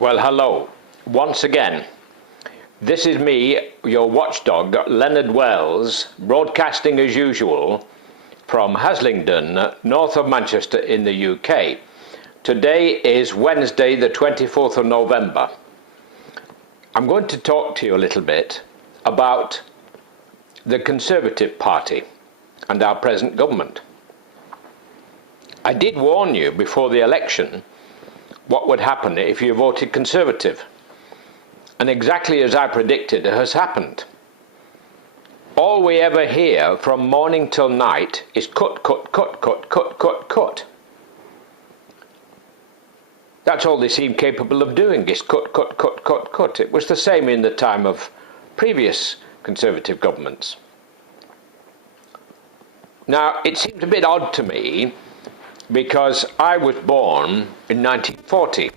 Well, hello, once again. This is me, your watchdog, Leonard Wells, broadcasting as usual from Haslingden, north of Manchester in the UK. Today is Wednesday, the 24th of November. I'm going to talk to you a little bit about the Conservative Party and our present government. I did warn you before the election what would happen if you voted Conservative. And exactly as I predicted, it has happened. All we ever hear from morning till night is cut, cut, cut, cut, cut, cut, cut. That's all they seem capable of doing is cut, cut, cut, cut, cut. It was the same in the time of previous Conservative governments. Now, it seems a bit odd to me because I was born in 1940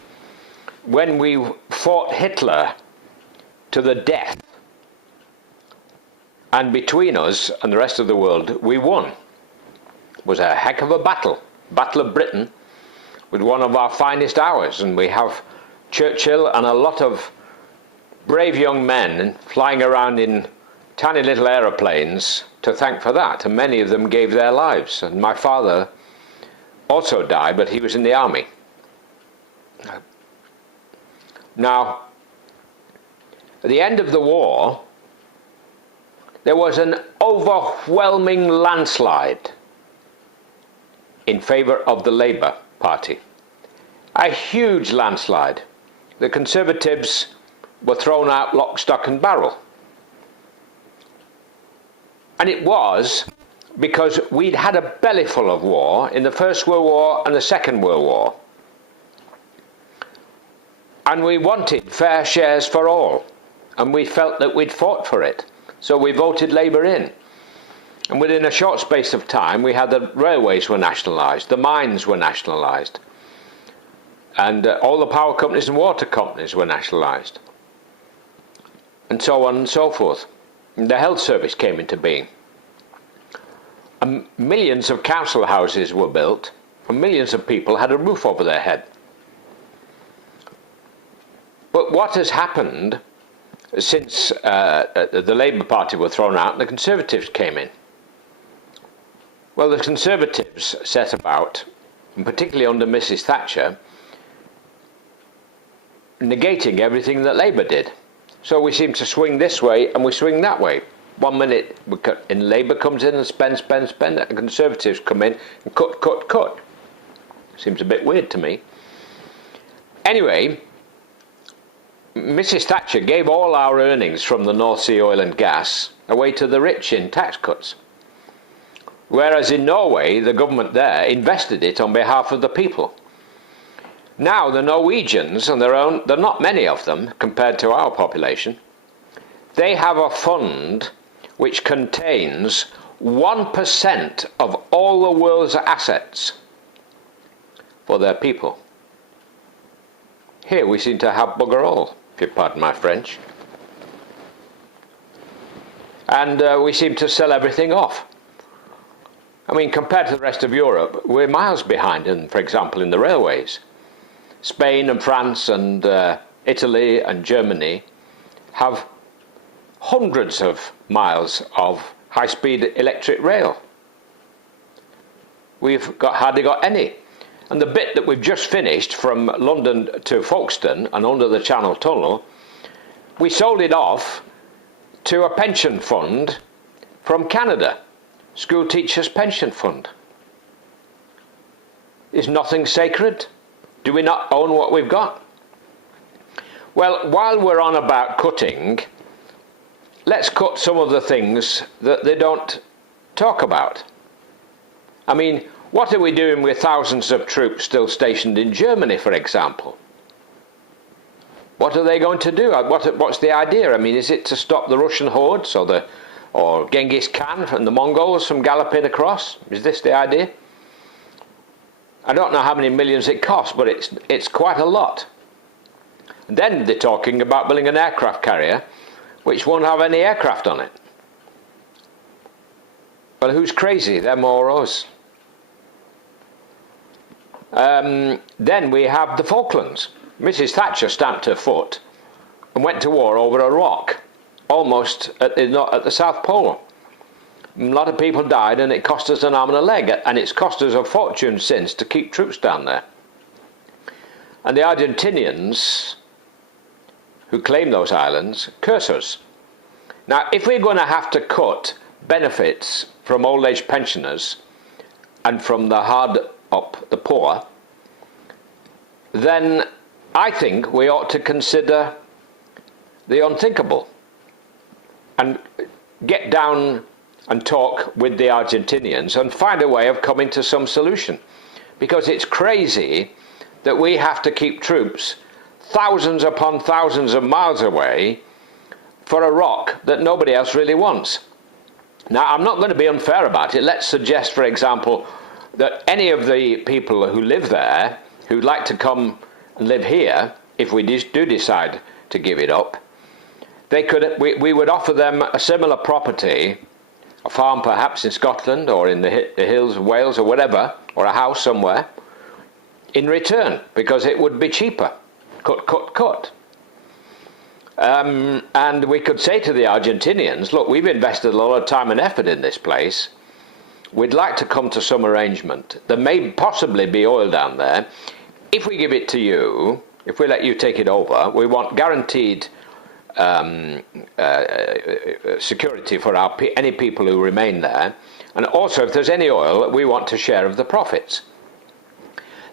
when we fought Hitler to the death, and between us and the rest of the world we won. It was a heck of a battle. Battle of Britain was one of our finest hours, and we have Churchill and a lot of brave young men flying around in tiny little aeroplanes to thank for that, and many of them gave their lives. And my father also died, but he was in the army. Now, at the end of the war, there was an overwhelming landslide in favour of the Labour Party. A huge landslide. The Conservatives were thrown out lock, stock and barrel. And it was because we'd had a bellyful of war in the First World War and the Second World War. And we wanted fair shares for all. And we felt that we'd fought for it. So we voted Labour in. And within a short space of time, we had the railways were nationalised, the mines were nationalised, and all the power companies and water companies were nationalised, and so on and so forth. And the health service came into being. And millions of council houses were built, and millions of people had a roof over their head. But what has happened since the Labour Party were thrown out and the Conservatives came in? Well, the Conservatives set about, and particularly under Mrs. Thatcher, negating everything that Labour did. So we seem to swing this way and we swing that way. 1 minute in Labour comes in and spend, spend, spend, and Conservatives come in and cut, cut, cut. Seems a bit weird to me. Anyway, Mrs. Thatcher gave all our earnings from the North Sea oil and gas away to the rich in tax cuts. Whereas in Norway, the government there invested it on behalf of the people. Now the Norwegians, and there are not many of them compared to our population, they have a fund which contains 1% of all the world's assets for their people. Here we seem to have bugger all, if you pardon my French. And we seem to sell everything off. I mean, compared to the rest of Europe, we're miles behind, for example, in the railways. Spain and France and Italy and Germany have hundreds of miles of high-speed electric rail. We've hardly got any. And the bit that we've just finished from London to Folkestone and under the Channel Tunnel, we sold it off to a pension fund from Canada, School Teachers Pension Fund. Is nothing sacred? Do we not own what we've got? Well, while we're on about cutting, let's cut some of the things that they don't talk about. I mean, what are we doing with thousands of troops still stationed in Germany, for example? What are they going to do? What's the idea? I mean, is it to stop the Russian hordes or Genghis Khan and the Mongols from galloping across? Is this the idea? I don't know how many millions it costs, but it's quite a lot. And then they're talking about building an aircraft carrier which won't have any aircraft on it. Well, who's crazy, them or us? Then we have the Falklands. Mrs. Thatcher stamped her foot and went to war over a rock, almost at the South Pole. A lot of people died, and it cost us an arm and a leg, and it's cost us a fortune since to keep troops down there. And the Argentinians, who claim those islands, curse us. Now, if we're going to have to cut benefits from old age pensioners and from the hard up, the poor, then I think we ought to consider the unthinkable and get down and talk with the Argentinians and find a way of coming to some solution. Because it's crazy that we have to keep troops thousands upon thousands of miles away for a rock that nobody else really wants. Now, I'm not going to be unfair about it. Let's suggest, for example, that any of the people who live there, who'd like to come and live here, if we do decide to give it up, we would offer them a similar property, a farm perhaps in Scotland or in the hills of Wales or whatever, or a house somewhere, in return, because it would be cheaper. Cut. And we could say to the Argentinians, look, we've invested a lot of time and effort in this place. We'd like to come to some arrangement. There may possibly be oil down there. If we give it to you, if we let you take it over, we want guaranteed security for any people who remain there. And also, if there's any oil, we want a share of the profits.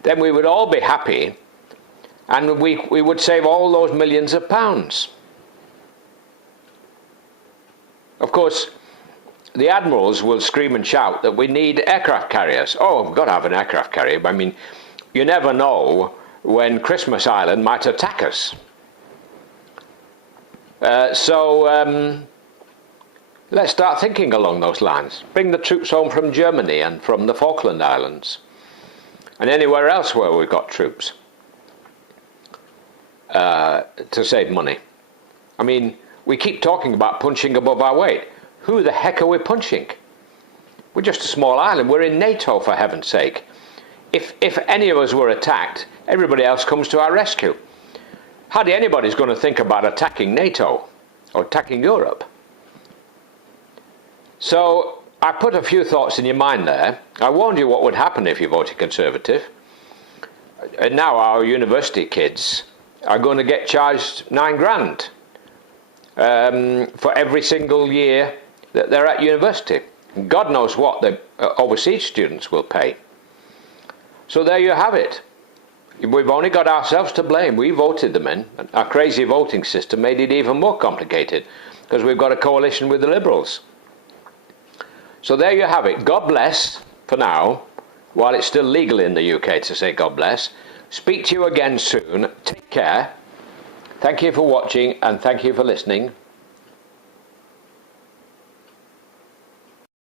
Then we would all be happy, and we would save all those millions of pounds. Of course, the admirals will scream and shout that we need aircraft carriers. Oh, we've got to have an aircraft carrier. I mean, you never know when Christmas Island might attack us. So let's start thinking along those lines. Bring the troops home from Germany and from the Falkland Islands and anywhere else where we've got troops to save money. I mean, we keep talking about punching above our weight. Who the heck are we punching? We're just a small island. We're in NATO, for heaven's sake. If any of us were attacked, everybody else comes to our rescue. Hardly anybody's going to think about attacking NATO or attacking Europe. So I put a few thoughts in your mind there. I warned you what would happen if you voted Conservative. And now our university kids are going to get charged £9,000 for every single year that they're at university. God knows what the overseas students will pay. So there you have it. We've only got ourselves to blame. We voted them in. Our crazy voting system made it even more complicated because we've got a coalition with the Liberals. So there you have it. God bless for now, while it's still legal in the UK to say God bless. Speak to you again soon. Take care. Thank you for watching and thank you for listening.